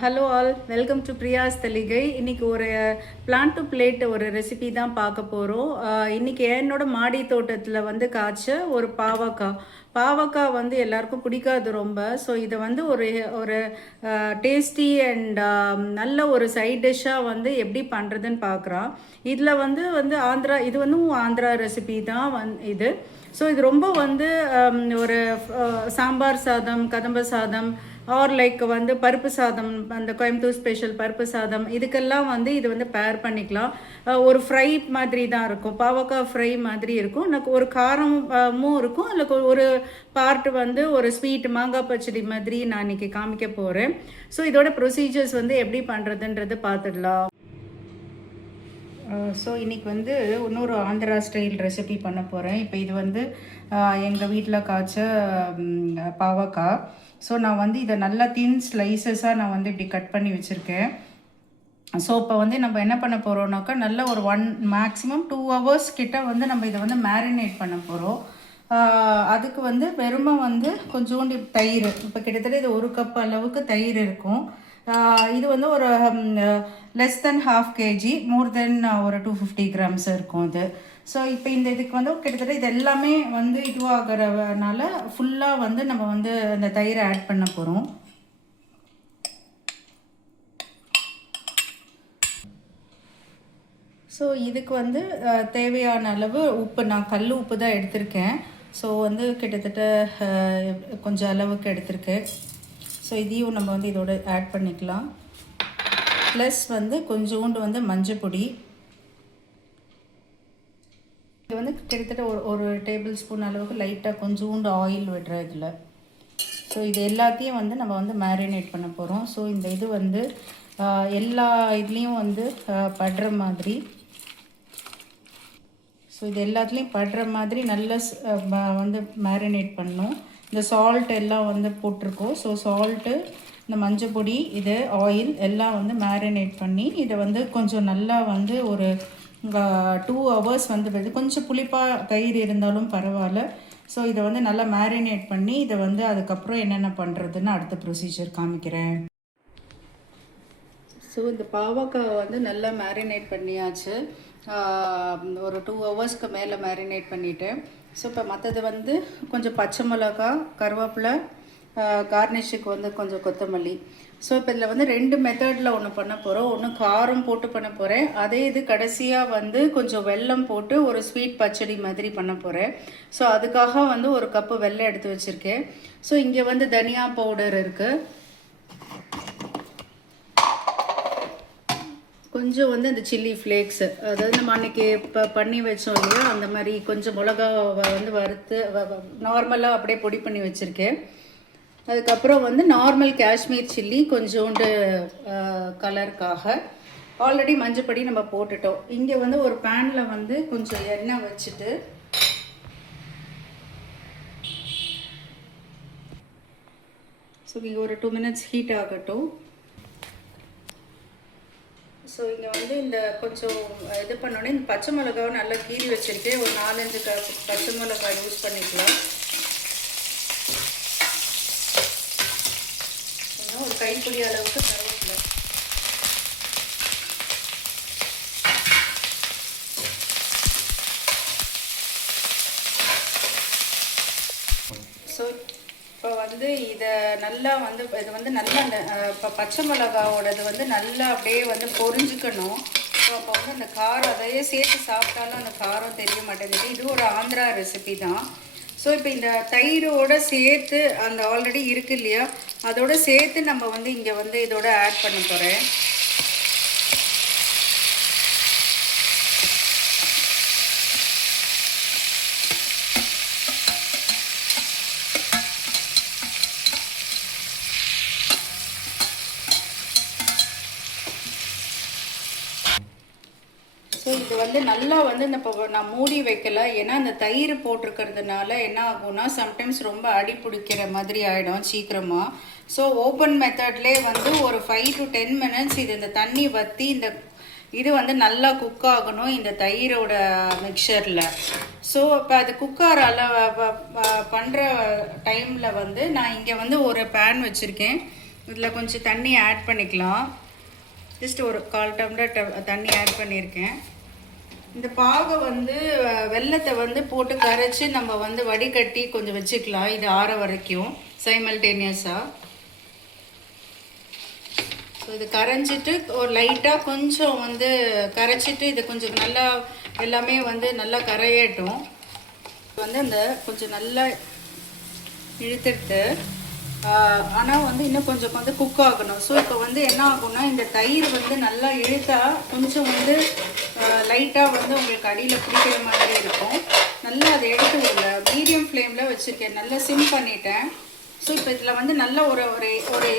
Hello all, welcome to பிரியாஸ் தெளிகை. இன்றைக்கி ஒரு plan to plate ஒரு ரெசிபி தான் பார்க்க போகிறோம். இன்றைக்கி என்னோட மாடி தோட்டத்தில் வந்து காய்ச்ச ஒரு பாவக்காய் வந்து எல்லாருக்கும் பிடிக்காது ரொம்ப. ஸோ இதை வந்து ஒரு ஒரு டேஸ்டி அண்ட் நல்ல ஒரு சைட் டிஷ்ஷாக வந்து எப்படி பண்ணுறதுன்னு பார்க்குறோம். இதில் வந்து வந்து ஆந்திரா, இது வந்து ஆந்திரா ரெசிபி தான் இது. ஸோ இது ரொம்ப வந்து ஒரு சாம்பார் சாதம், கதம்ப சாதம் ஆர் லைக் வந்து பருப்பு சாதம், அந்த கோயம்புத்தூர் ஸ்பெஷல் பருப்பு சாதம், இதுக்கெல்லாம் வந்து இது வந்து பேர் பண்ணிக்கலாம். ஒரு ஃப்ரை மாதிரி தான் இருக்கும், பாவக்காய் ஃப்ரை மாதிரி இருக்கும். எனக்கு ஒரு காரமும் இருக்கும், இல்லை ஒரு பார்ட் வந்து ஒரு ஸ்வீட் மாங்காய் பச்சடி மாதிரி நான் இன்னைக்கு காமிக்க போகிறேன். ஸோ இதோட ப்ரொசீஜர்ஸ் வந்து எப்படி பண்ணுறதுன்றது பார்த்துடலாம். ஸோ இன்றைக்கி வந்து இன்னொரு ஆந்திரா ஸ்டைல் ரெசிபி பண்ண போகிறேன். இப்போ இது வந்து எங்கள் வீட்டில் காய்ச்ச பாவக்காய். ஸோ நான் வந்து இதை நல்லா தின் ஸ்லைசஸாக நான் வந்து இப்படி கட் பண்ணி வச்சுருக்கேன். ஸோ இப்போ வந்து நம்ம என்ன பண்ண போகிறோம்னாக்கா, நல்ல ஒரு மேக்ஸிமம் 2 hours கிட்ட வந்து நம்ம இதை வந்து மேரினேட் பண்ண போகிறோம். அதுக்கு வந்து வெறுமை வந்து கொஞ்சோண்டு தயிர், இப்போ கிட்டத்தட்ட இது 1 கப் அளவுக்கு தயிர் இருக்கும். இது வந்து ஒரு லெஸ் தென் 1/2 kg, மோர் தென் ஒரு 250 grams இருக்கும் இது. ஸோ இப்போ இந்த இதுக்கு வந்து கிட்டத்தட்ட இது எல்லாமே வந்து இதுவாகிறனால ஃபுல்லாக வந்து நம்ம வந்து அந்த தயிரை ஆட் பண்ண போகிறோம். ஸோ இதுக்கு வந்து தேவையான அளவு உப்பு, நான் கல் உப்பு தான் எடுத்திருக்கேன். ஸோ வந்து கிட்டத்தட்ட கொஞ்சம் அளவுக்கு எடுத்திருக்கேன். ஸோ இதையும் நம்ம வந்து இதோட ஆட் பண்ணிக்கலாம். ப்ளஸ் வந்து கொஞ்சோண்டு வந்து மஞ்சள் பொடி, இது வந்து கிட்டத்தட்ட ஒரு டேபிள் ஸ்பூன் அளவுக்கு லைட்டாக கொஞ்சோண்டு ஆயில் விடுற இதில். ஸோ இது எல்லாத்தையும் வந்து நம்ம வந்து மேரினேட் பண்ண போகிறோம். ஸோ இந்த இது வந்து எல்லா இதுலேயும் வந்து படுற மாதிரி, ஸோ இது எல்லாத்துலேயும் படுற மாதிரி நல்லா வந்து மேரினேட் பண்ணணும். இந்த சால்ட் எல்லாம் வந்து போட்டிருக்கோம். ஸோ சால்ட்டு, இந்த மஞ்சள் பொடி, இது ஆயில் எல்லாம் வந்து மேரினேட் பண்ணி இதை வந்து கொஞ்சம் நல்லா வந்து ஒரு 2 hours வந்து கொஞ்சம் புளிப்பாக தயிர் இருந்தாலும் பரவாயில்ல. ஸோ இதை வந்து நல்லா மேரினேட் பண்ணி இதை வந்து அதுக்கப்புறம் என்னென்ன பண்ணுறதுன்னு அடுத்த ப்ரொசீஜர் காமிக்கிறேன். ஸோ இந்த பாவக்காய் வந்து நல்லா மேரினேட் பண்ணியாச்சு. ஒரு 2 hours மேலே மேரினேட் பண்ணிவிட்டேன். ஸோ இப்போ மற்றது வந்து கொஞ்சம் பச்சை மிளகா, கருவேப்பிலை, கார்னிஷுக்கு வந்து கொஞ்சம் கொத்தமல்லி. ஸோ இப்போ இதில் வந்து 2 மெத்தடில் ஒன்று பண்ண போகிறோம். ஒன்று காரம் போட்டு பண்ண போகிறேன், அதே இது கடைசியாக வந்து கொஞ்சம் வெல்லம் போட்டு ஒரு ஸ்வீட் பச்சடி மாதிரி பண்ண போகிறேன். ஸோ அதுக்காக வந்து 1 கப்பு வெல்லம் எடுத்து வச்சுருக்கேன். ஸோ இங்கே வந்து தனியா பவுடர் இருக்குது, கொஞ்சம் வந்து அந்த சில்லி ஃப்ளேக்ஸு, அதாவது நம்ம அன்றைக்கி இப்போ பண்ணி வச்சோம் இல்லையா, அந்த மாதிரி கொஞ்சம் மிளகா வந்து வறுத்து நார்மலாக அப்படியே பொடி பண்ணி வச்சுருக்கேன். அதுக்கப்புறம் வந்து நார்மல் காஷ்மீர் சில்லி கொஞ்சோண்டு கலருக்காக. ஆல்ரெடி மஞ்சப்பொடி நம்ம போட்டுட்டோம். இங்கே வந்து ஒரு பேனில் வந்து கொஞ்சம் எண்ணெய் வச்சுட்டு ஸோ இங்கே ஒரு 2 minutes ஹீட் ஆகட்டும். ஸோ இங்கே வந்து இந்த கொஞ்சம் இது பண்ணோன்னே இந்த பச்சை மிளகாவை நல்லா கீறி வச்சுருக்கேன். ஒரு 4-5 பச்சை மிளகாய் யூஸ் பண்ணிக்கலாம். ஒரு கைப்பிடி அளவுக்கு கருவேப்பிலை. ஸோ இப்போ வந்து இதை நல்லா வந்து இது வந்து நல்லா அந்த இப்போ பச்சை மிளகாவோடது வந்து நல்லா அப்படியே வந்து பொரிஞ்சுக்கணும். ஸோ அப்போ வந்து அந்த காரம் அதையே சேர்த்து சாப்பிட்டாலும் அந்த காரம் தெரிய மாட்டேங்குது. இது ஒரு ஆந்திரா ரெசிபி தான். ஸோ இப்போ இந்த தயிரோடு சேர்த்து அந்த ஆல்ரெடி இருக்குது இல்லையா, அதோடு சேர்த்து நம்ம வந்து இங்கே வந்து இதோட ஆட் பண்ண போகிறேன். ஸோ இது வந்து நல்லா வந்து இந்த இப்போ நான் மூடி வைக்கல, ஏன்னா அந்த தயிர் போட்டிருக்கிறதுனால என்ன ஆகும்னா சம்டைம்ஸ் ரொம்ப அடி பிடிக்கிற மாதிரி ஆகிடும் சீக்கிரமாக. ஸோ ஓப்பன் மெத்தட்லேயே வந்து ஒரு 5 to 10 minutes இது இந்த தண்ணி வற்றி இந்த இது வந்து நல்லா குக் ஆகணும் இந்த தயிரோட மிக்சரில். ஸோ இப்போ அது குக்கார பண்ணுற டைமில் வந்து நான் இங்கே வந்து ஒரு பேன் வச்சுருக்கேன். இதில் கொஞ்சம் தண்ணி ஆட் பண்ணிக்கலாம். ஜஸ்ட் ஒரு 1/4 டம்ளர் தண்ணி ஆட் பண்ணியிருக்கேன். இந்த பாகை வந்து வெல்லத்தை வந்து போட்டு கரைச்சி நம்ம வந்து வடிகட்டி கொஞ்சம் வச்சுக்கலாம். இது ஆற வரைக்கும் சைமல்டேனியஸாக. ஸோ இது கரைஞ்சிட்டு ஒரு லைட்டாக கொஞ்சம் வந்து கரைச்சிட்டு இது கொஞ்சம் நல்லா எல்லாமே வந்து நல்லா கரையட்டும். வந்து அந்த கொஞ்சம் நல்லா இழுத்துட்டு ஆனால் வந்து இன்னும் கொஞ்சம் வந்து குக் ஆகணும். ஸோ இப்போ வந்து என்ன ஆகும்னா இந்த தயிர் வந்து நல்லா இழுத்தா கொஞ்சம் வந்து லைட்டாக வந்து உங்களுக்கு அடியில் பிடிக்கிற மாதிரி இருக்கும். நல்லா அதை எடுத்து விடுங்க. மீடியம் ஃப்ளேமில் வச்சுருக்கேன். நல்லா சிம் பண்ணிட்டேன். ஸோ இப்போ இதில் வந்து நல்லா ஒரு ஒரு ஒரு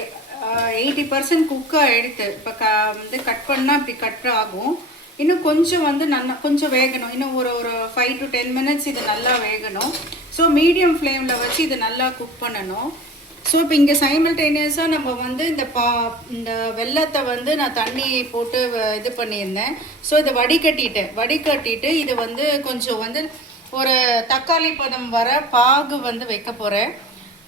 80% குக்காக எடுத்து இப்போ வந்து கட் பண்ணால் இப்படி கட் ஆகும். இன்னும் கொஞ்சம் வந்து நல்லா கொஞ்சம் வேகணும். இன்னும் ஒரு ஒரு 5 to 10 minutes இது நல்லா வேகணும். ஸோ மீடியம் ஃப்ளேமில் வச்சு இது நல்லா குக் பண்ணணும். ஸோ இப்போ இங்கே சைமல்டேனியஸாக நம்ம வந்து இந்த வெல்லத்தை வந்து நான் தண்ணி போட்டு இது பண்ணியிருந்தேன். ஸோ இதை வடிகட்டிட்டு இது வந்து கொஞ்சம் வந்து ஒரு தக்காளி பதம் வர பாகு வந்து வைக்க போகிறேன்.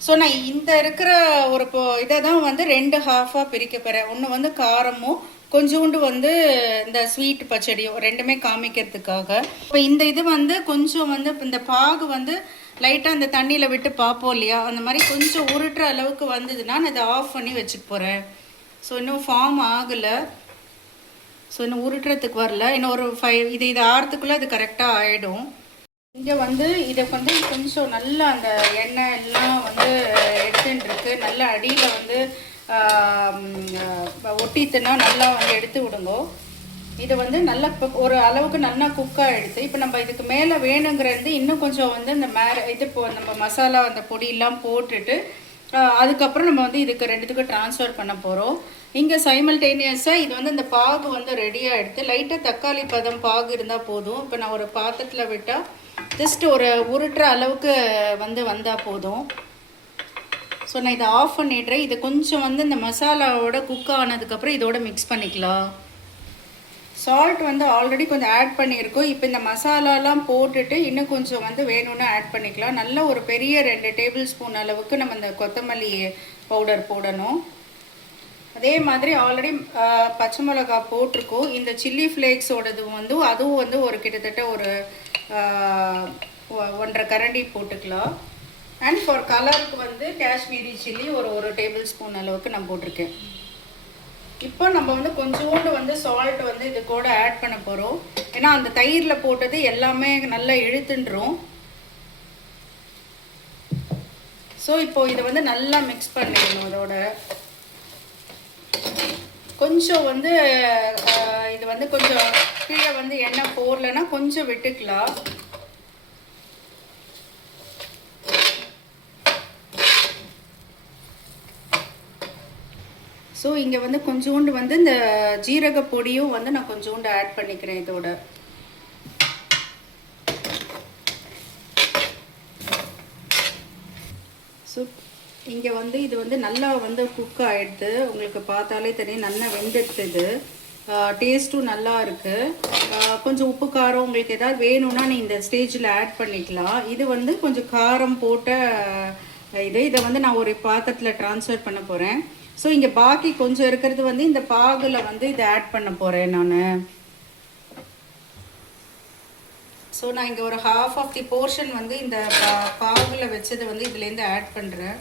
ஸோ நான் இந்த இருக்கிற ஒரு இதை தான் வந்து 2 ஹாஃபாக பிரிக்க போகிறேன். ஒன்று வந்து காரமும் கொஞ்சோண்டு வந்து இந்த ஸ்வீட் பச்சடியும் ரெண்டுமே காமிக்கிறதுக்காக. இப்போ இந்த இது வந்து கொஞ்சம் வந்து இந்த பாகு வந்து லைட்டாக அந்த தண்ணியில் விட்டு பார்ப்போம் இல்லையா, அந்த மாதிரி கொஞ்சம் உருட்டுற அளவுக்கு வந்ததுன்னா நான் இதை ஆஃப் பண்ணி வச்சுக்க போகிறேன். ஸோ இன்னும் ஃபார்ம் ஆகலை. ஸோ இன்னும் உருட்டுறதுக்கு வரல. இன்னும் ஒரு 5 இது ஆறத்துக்குள்ளே அது கரெக்டாக ஆகிடும். இங்கே வந்து இதை வந்து கொஞ்சம் நல்லா அந்த எண்ணெய் எல்லாம் வந்து எடுத்துட்டுருக்கு. நல்லா அடியில் வந்து ஒட்டித்துனா நல்லா வந்து எடுத்து விடுங்க. இதை வந்து நல்லா ஒரு அளவுக்கு நல்லா குக்காக எடுத்து இப்போ நம்ம இதுக்கு மேலே வேணுங்கிறது இன்னும் கொஞ்சம் வந்து இந்த நம்ம மசாலா அந்த பொடியெல்லாம் போட்டுட்டு அதுக்கப்புறம் நம்ம வந்து இதுக்கு ரெண்டுத்துக்கும் ட்ரான்ஸ்ஃபர் பண்ண போகிறோம். இங்கே சைமல்டேனியஸாக இது வந்து இந்த பாகு வந்து ரெடியாக எடுத்து லைட்டாக தக்காளி பதம் பாகு இருந்தால் போதும். இப்போ நான் ஒரு பாத்திரத்தில் விட்டால் ஜஸ்ட் ஒரு உருட்டுற அளவுக்கு வந்து வந்தால் போதும். ஸோ நான் இதை ஆஃப் பண்ணிடுறேன். இது கொஞ்சம் வந்து இந்த மசாலாவோட குக் ஆனதுக்கப்புறம் இதோட மிக்ஸ் பண்ணிக்கலாம். சால்ட் வந்து ஆல்ரெடி கொஞ்சம் ஆட் பண்ணியிருக்கோம். இப்போ இந்த மசாலாலாம் போட்டுட்டு இன்னும் கொஞ்சம் வந்து வேணும்னு ஆட் பண்ணிக்கலாம். நல்ல ஒரு பெரிய 2 டேபிள் ஸ்பூன் அளவுக்கு நம்ம இந்த கொத்தமல்லி பவுடர் போடணும். அதே மாதிரி ஆல்ரெடி பச்சை மிளகா போட்டிருக்கோம். இந்த சில்லி ஃப்ளேக்ஸோடது வந்து அதுவும் வந்து ஒரு கிட்டத்தட்ட ஒரு 1.5 கரண்டி போட்டுக்கலாம். அண்ட் ஃபார் கலருக்கு வந்து காஷ்மீரி சில்லி ஒரு டேபிள் ஸ்பூன் அளவுக்கு நான் போட்டிருக்கேன். இப்போ நம்ம வந்து கொஞ்சோண்டு வந்து சால்ட் வந்து இது கூட ஆட் பண்ண போகிறோம். ஏன்னா அந்த தயிரில் போட்டது எல்லாமே நல்லா இழுத்துன்றோம். ஸோ இப்போது இதை வந்து நல்லா மிக்ஸ் பண்ணிடணும். இதோட கொஞ்சம் வந்து இது வந்து கொஞ்சம் கீழே வந்து எண்ணெய் போடலைன்னா கொஞ்சம் விட்டுக்கலாம். ஸோ இங்கே வந்து கொஞ்சோண்டு வந்து இந்த ஜீரக பொடியும் வந்து நான் கொஞ்சோண்டு ஆட் பண்ணிக்கிறேன் இதோட. ஸோ இங்கே வந்து இது வந்து நல்லா வந்து குக் ஆகிடுது. உங்களுக்கு பார்த்தாலே தெரியும் நல்லா வெந்துடுது. டேஸ்ட்டும் நல்லா இருக்குது. கொஞ்சம் உப்பு காரம் உங்களுக்கு ஏதாவது வேணும்னா நீ இந்த ஸ்டேஜில் ஆட் பண்ணிக்கலாம். இது வந்து கொஞ்சம் காரம் போட்ட இதை வந்து நான் ஒரு பாத்திரத்தில் ட்ரான்ஸ்ஃபர் பண்ண போகிறேன். ஸோ இங்கே பாக்கி கொஞ்சம் இருக்கிறது வந்து இந்த பாகில் வந்து இதை ஆட் பண்ண போகிறேன் நான். ஸோ நான் இங்கே ஒரு ஹாஃப் ஆஃப் தி போர்ஷன் வந்து இந்த பாகில் வச்சதை வந்து இதுலேருந்து ஆட் பண்ணுறேன்.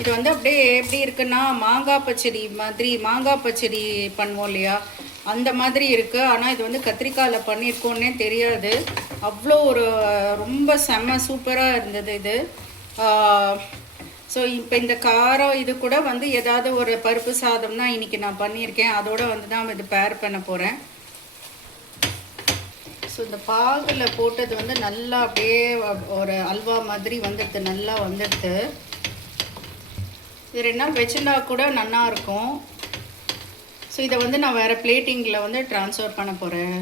இது வந்து அப்படியே எப்படி இருக்குன்னா மாங்காய் பச்சடி பண்ணுவோம் இல்லையா, அந்த மாதிரி இருக்குது. ஆனால் இது வந்து கத்திரிக்காயில் பண்ணியிருக்கோன்னே தெரியாது. அவ்வளோ ஒரு ரொம்ப செம்ம சூப்பராக இருந்தது இது. ஸோ இப்போ இந்த காரம் இது கூட வந்து ஏதாவது ஒரு பருப்பு சாதம் தான் இன்றைக்கி நான் பண்ணியிருக்கேன். அதோடு வந்து தான் இது பேர் பண்ண போகிறேன். ஸோ இந்த பாகில் போட்டது வந்து நல்லா அப்படியே ஒரு அல்வா மாதிரி வந்துடுது. நல்லா வந்துடுது. இது 2 நாள் வச்சுருந்தா கூட நல்லாயிருக்கும். ஸோ இதை வந்து நான் வேறு பிளேட்டிங்கில் வந்து ட்ரான்ஸ்ஃபர் பண்ண போகிறேன்.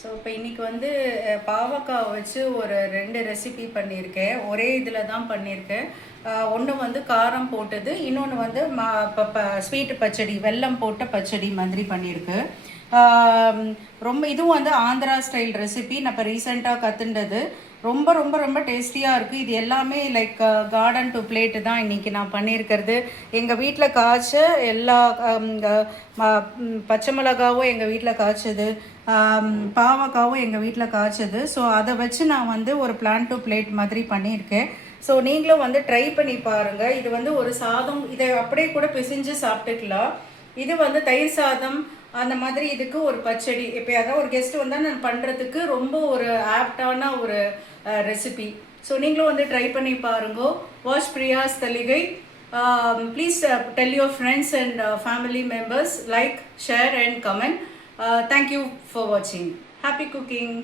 ஸோ இப்போ இன்றைக்கி வந்து பாவக்காய் வச்சு ஒரு 2 ரெசிபி பண்ணியிருக்கேன். ஒரே இதில் தான் பண்ணியிருக்கேன். ஒன்று வந்து காரம் போட்டது, இன்னொன்று வந்து ஸ்வீட்டு பச்சடி, வெல்லம் போட்ட பச்சடி மாதிரி பண்ணியிருக்கு. ரொம்ப இதுவும் வந்து ஆந்திரா ஸ்டைல் ரெசிபி நான் இப்போ ரீசெண்டாக கற்றுண்டது. ரொம்ப ரொம்ப ரொம்ப டேஸ்டியாக இருக்குது. இது எல்லாமே லைக் கார்டன் டு பிளேட்டு தான் இன்றைக்கி நான் பண்ணியிருக்கிறது. எங்கள் வீட்டில் காய்ச்ச எல்லா பச்சை மிளகாவும் எங்கள் வீட்டில் காய்ச்சது, பாவக்காவும் எங்கள் வீட்டில் காய்ச்சது. ஸோ அதை வச்சு நான் வந்து ஒரு பிளான் டு பிளேட் மாதிரி பண்ணியிருக்கேன். ஸோ நீங்களும் வந்து ட்ரை பண்ணி பாருங்கள். இது வந்து ஒரு சாதம், இதை அப்படியே கூட பிசைஞ்சு சாப்பிட்டுக்கலாம். இது வந்து தயிர் சாதம் அந்த மாதிரி இதுக்கு ஒரு பச்சடி, இப்போ யாராவது ஒரு கெஸ்ட் வந்தால் நான் பண்ணுறதுக்கு ரொம்ப ஒரு ஆப்டான ஒரு ரெசிபி. ஸோ நீங்களும் வந்து ட்ரை பண்ணி பாருங்க. Watch Priya's Thaligai. Please tell your friends and family members, like, share and comment. Thank you for வாட்சிங். Happy cooking.